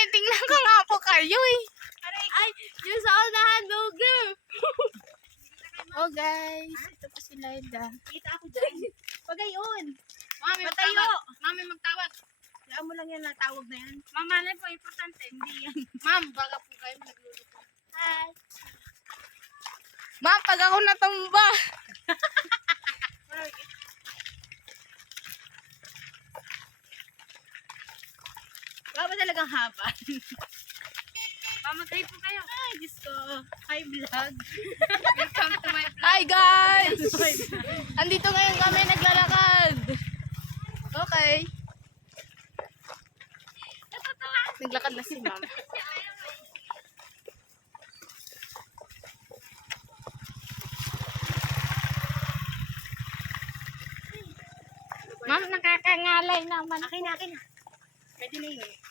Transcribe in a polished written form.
tinitingnan ko nga po kayo eh. Ay, yung sa unahan, Google. Oh guys, ito po si Lyda. Kita ako dyan. Pag ayun. Mami, Matayo. magtawag. Mami, magtawag. Kaya mo lang yan na tawag na yan. Mamalay po, importante. Hindi yan. Ma'am, baga po kayo nagluluto. Hi. Ma'am, pag ako natumba. Wala ba talagang haba? Pamatay po kayo. Ay, Diyos ko. Hi, vlog. Welcome to my vlog. Hi guys! Andito ngayon kami naglalakad. Okay. Naglakad na si ma'am. Ma'am, nakakangalay naman. Akin na. Pwede na yun.